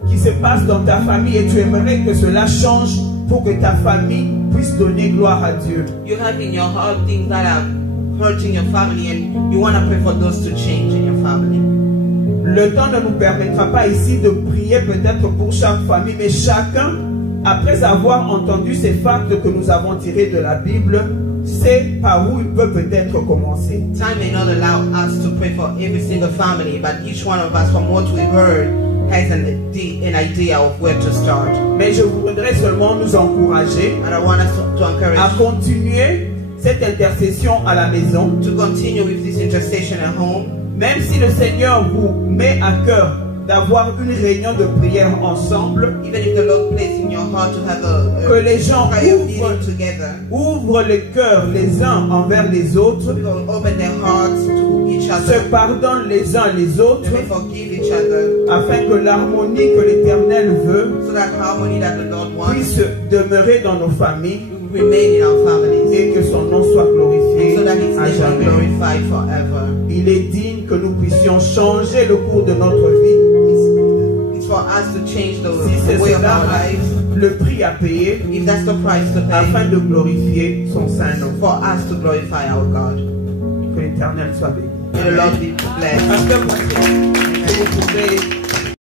qui se passent dans ta famille et tu aimerais que cela change pour que ta famille puisse donner gloire à Dieu. You have in your heart things that are hurting your family and you want to pray for those to change in your family. Le temps ne nous permettra pas ici de prier peut-être pour chaque famille, mais chacun, après avoir entendu ces facts que nous avons tirés de la Bible, sait par où il peut peut-être commencer. Time may not allow us to pray for every single family, but each one of us, from what we heard, has an idea of where to start. Mais je voudrais seulement nous encourager And I want us to encourage à continuer cette intercession à la maison, to continue with this intercession at home. même si le Seigneur vous met à cœur d'avoir une réunion de prière ensemble, Even if the Lord placed in your heart to have a que les gens prayer meeting together, ouvrent les cœurs les uns envers les autres, people open their hearts to each se other, pardonnent les uns les autres, they may forgive each other, afin que l'harmonie que l'Éternel veut so that harmony that the Lord wants puisse demeurer dans nos familles will remain in our families, et que son nom soit glorifié so that His à name will jamais. glorified forever. Il est digne que nous puissions changer le cours de notre vie. It's for us to change the Si c'est way of cela, our lives. le prix à payer if that's the price to pay afin de glorifier son saint nom. for us to glorify our God. Que l'Éternel soit béni. May the Lord be blessed. Pasteur, si vous pouvez